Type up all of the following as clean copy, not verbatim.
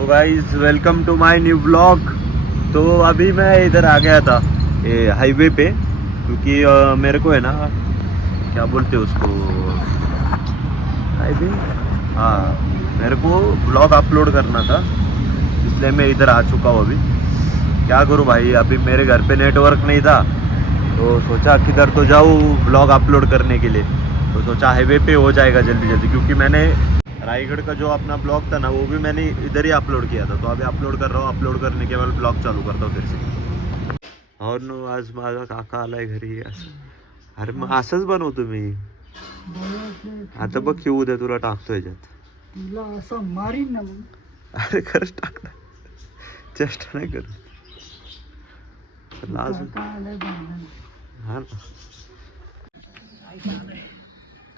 तो guys welcome to my new blog. तो अभी मैं इधर आ गया था हाईवे पे, क्योंकि मेरे को है ना, क्या बोलते हैं उसको, हाईवे, हाँ, मेरे को ब्लॉग अपलोड करना था, इसलिए मैं इधर आ चुका हूँ। अभी क्या करूँ भाई, अभी मेरे घर पे नेटवर्क नहीं था, तो सोचा किधर तो जाऊँ ब्लॉग अपलोड करने के लिए। तो सोचा हाईवे पे हो जाएगा जल्दी जल्दी, क्योंकि मैंने रायगढ़ का जो अपना ब्लॉग था ना, वो भी मैंने इधर ही अपलोड किया था। तो अभी अपलोड कर रहा हूँ, अपलोड करने के बाद ब्लॉग चालू करता हूँ फिर से। और नो, आज माझा काका आलाय घरी असं. अरे मग असंच बनवतो मी. आता बघ की उद्या तुला टाकतो याच्यात. तुला असं मारीन ना मग. अरे खरंच टाक ना, चेष्टा नाही करत. लाज हा ना.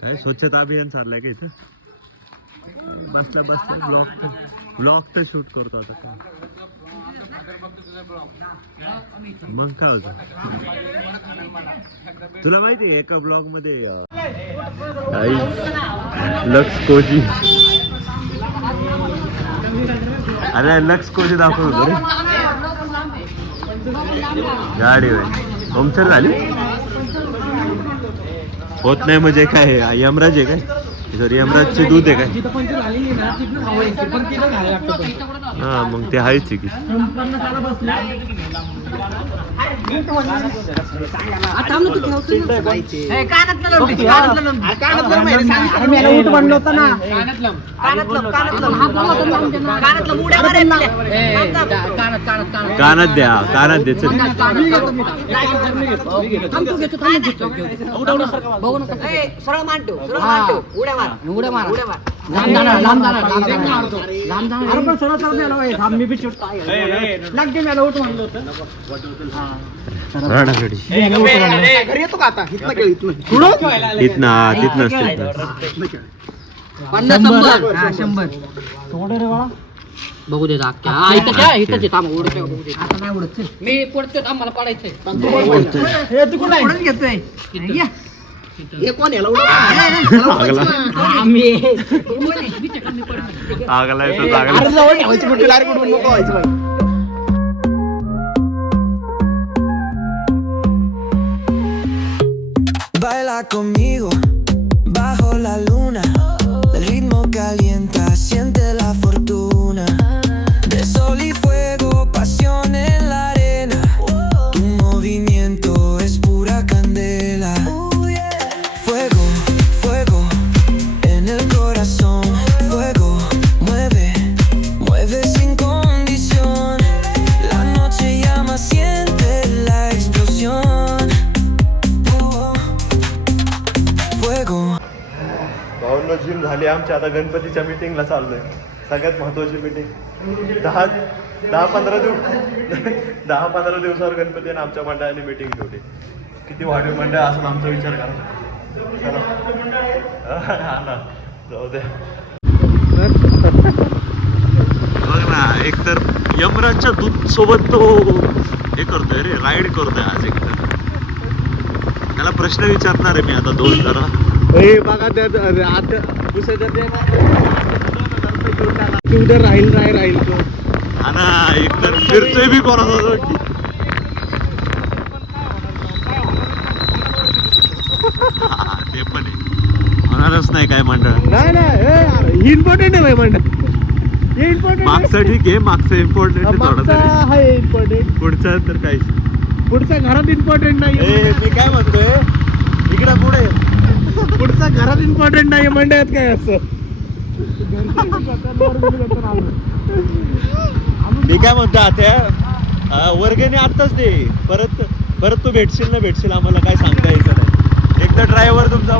काय स्वच्छता अभियान चाललंय का इथं? बसल्या बसल्या ब्लॉग तर शूट करतो आता. काय मग काय होतं, तुला माहिती आहे एका ब्लॉग मध्ये लक्स कोजी, अरे लक्स कोजी दाखवत होतो रे गाडी होय. पंक्चर झाली होत नाही म्हणजे काय, यमराज आहे काय, सॉरी यमराजचे दूध आहे काय? हा मग ते आहेच की. कानात द्या, कानात द्या. सरळ मांडतो, उड्या मार, उड्या मार, उड्या मार. बघू दे मी पडतो, आम्हाला पडायचंय. हे कोण Baila conmigo bajo la luna, el ritmo calienta, siente la fortuna de sol y fuego, pasión en la arena, tu movimiento es pura candela. Fuego, fuego en el corazón, fuego, mueve, mueve sin condición. La noche llama, siente la explosión. Fuego. भावना gym झाली आमच्या, आता गणपतीच्या मीटिंगला चाललोय. सगळ्यात महत्वाची meeting 10-15 दिवसावर गणपती आणि आमच्या मंडळाने मीटिंग ठेवली. किती वाढीव मंडळ असं आमचा विचार करा. चला हा ना, जाऊ द्या. बघ ना, एकतर यमराजच्या दूध सोबत तो हे करतोय रे, राईड करतोय आज. एकतर त्याला प्रश्न विचारणार आहे मी आता 2 जरा. बघा आता उद्या राहील तो. हा ना, एकतर फिरतोय बी कोणासोबत की. ते पण आहे, होणारच नाही काय मंडळ. नाही इम्पॉर्टंट आहे मंडळ. हे इम्पॉर्टंट, मागचं ठीक आहे, मागचं इम्पॉर्टंट आहे थोडं. आहे इम्पॉर्टंट, पुढचं तर काही. पुढच्या घरात इम्पॉर्टंट नाही. मी काय म्हणतोय, इकडे पुढे पुढच्या घरात इम्पॉर्टंट नाही मंडळात काय असं. मी काय म्हणतो आता, वर्गणी आत्ताच दे, परत तू भेटशील आम्हाला काय सांगता यायचं नाही. एकदा ड्रायव्हर तुमचा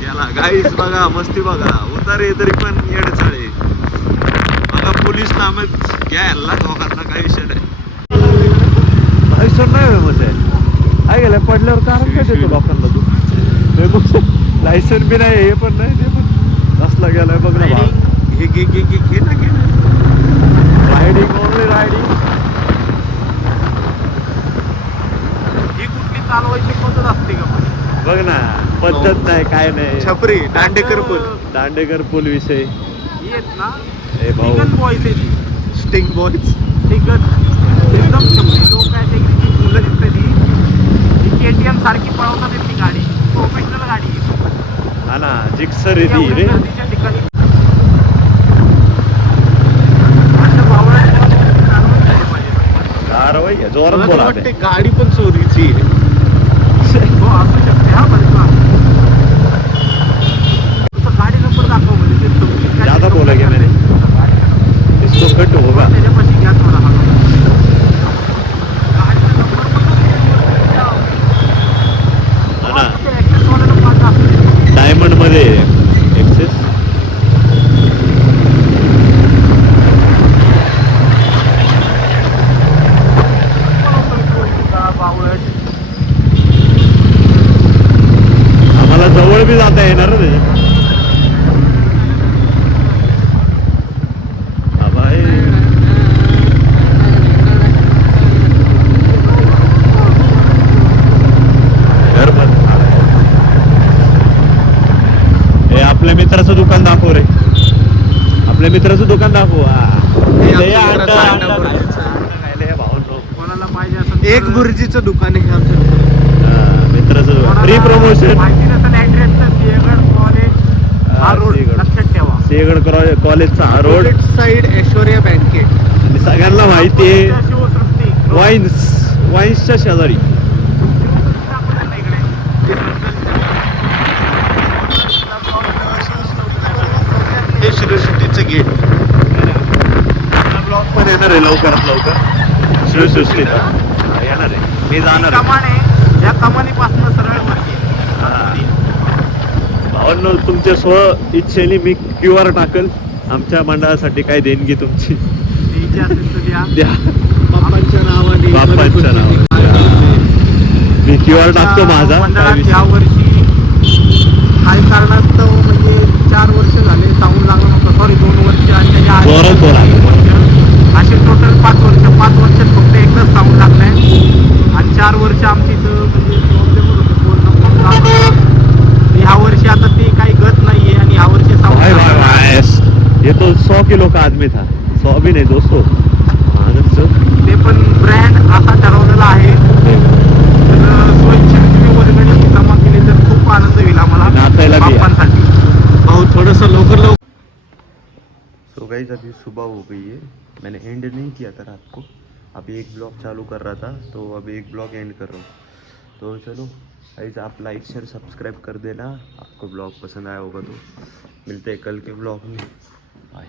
गेला. गाईस बघा, मस्ती बघा, उतारे तरी पण येडचाळे बघा. पोलीस नामत घ्यायला दोघांना काही विषय नाही. लायसन नाही मग काय गेलं पडल्यावर कारण काय देतो लोकांना तू? लायसन बी नाही, हे पण नाही, ते पण कसला गेलाय बघ ना. घे ना रायडिंग, ओनली रायडिंग. ही कुठली चालवायची पद्धत असते का बघ ना. पद्धत नाही काय नाही. छपरी दांडेकर पूल. दांडेकर पूल विषय ही आहेत ना ए भाऊ स्टिंगन बॉयज आहे ती. स्टिंग बॉयज स्टिंगन एकदम छपरी लोक आहेत. एक मुलं दिसते ती KTM सारखी पळवतात ती गाडी. प्रोफेशनल गाडी आहे. हा ना जिक्सर आहे ती रे. एवढ्या गर्दीच्या ठिकाणी असं बावळट कारवाई जोरात मला तर बोला वाटते गाडी पण चोरीची आहे. हो असू शकते हा बरं का. तुझं गाडी नंबर दाखव म्हणजे ते तुमची गाडी ज्यादा नंबर बोलेंगे मैंने. गाडी इसको कट होगा. त्याच्यापाशी घ्या थोडा हा. गाडीचा नंबर हा ना ऍक्सेस वाल्याला पाच दाखवते. डायमंड मध्ये एक्सेस. आम्हाला जवळ बी जाता येणार ना त्याच्यात. हा बाई. घर बंद. हे आपल्या मित्राचं दुकान दाखव रे. आपल्या मित्राचं दुकान दाखव. कोणाला पाहिजे असं एक बुर्जीचं दुकान आहे आमचं. मित्राचं फ्री प्रमोशन. माहिती नसेल ऍड्रेस तर सिंहगड कॉलेज हा रोड सिंहगड. लक्षात ठेवा. सिंहगड कॉलेजचा हा रोड. Side Aishwarya banquet. आणि सगळ्यांना माहिती आहे शिवसृष्टी वाईन्सच्या शेजारी. हे शिवसृष्टीचं गेट. ब्लॉक पण येणार आहे लवकरात लवकर शिवसृष्टीचा. येणार आहे मी जाणार आहे. कमान आहे या कमानीपासून सरळ वरती. भावांनो तुमच्या स्व इच्छेने मी QR टाकल. आमच्या मंडळासाठी काय देणगी तुमची द्यायची असेल तर द्या. द्या. बाप्पांच्या नावाने बाप्पांच्या नावाने. मी QR टाकतो माझा. काय मंडळात विषय. या वर्षी काही कारणास्तव म्हणजे 4 वर्ष झाले साऊंड लागलं नव्हतं. सॉरी 2 वर्ष आणि त्याच्या आधी जोरात बोला. 3 वर्ष. असे टोटल 5 वर्ष. 5 वर्षात फक्त एकच साऊंड लागलाय आणि 4 वर्ष आमची इथं म्हणजे प्रॉब्लेम होतं. बोलणं पण जात होतं. ह्या वर्षी आता ते काही गत नाहीये आणि ह्या वर्षी भाई भाई साऊंड भाई ये तो 100 किलो का आदमी था. 100 भी नहीं दोस्तों. ते पण ब्रँड असा ठरवलेला आहे. तर स्वइच्छेने तुम्ही वर्गणी जमा केली तर खूप आनंद होईल आम्हाला नाचायला बी या. बाप्पांसाठी. भाऊ थोडंसं लवकर लवकर. सो गाइस अभी सुबह हो गई है. मैंने एंड नहीं किया था रात को. अभी एक ब्लॉग चालू कर रहा था तो अभी एक ब्लॉग एंड कर रहा हूँ. तो चलो गाइस आप लाइक शेयर सब्सक्राइब कर देना. आपको ब्लॉग पसंद आया होगा तो. मिलते हैं कल के ब्लॉग में. बाय.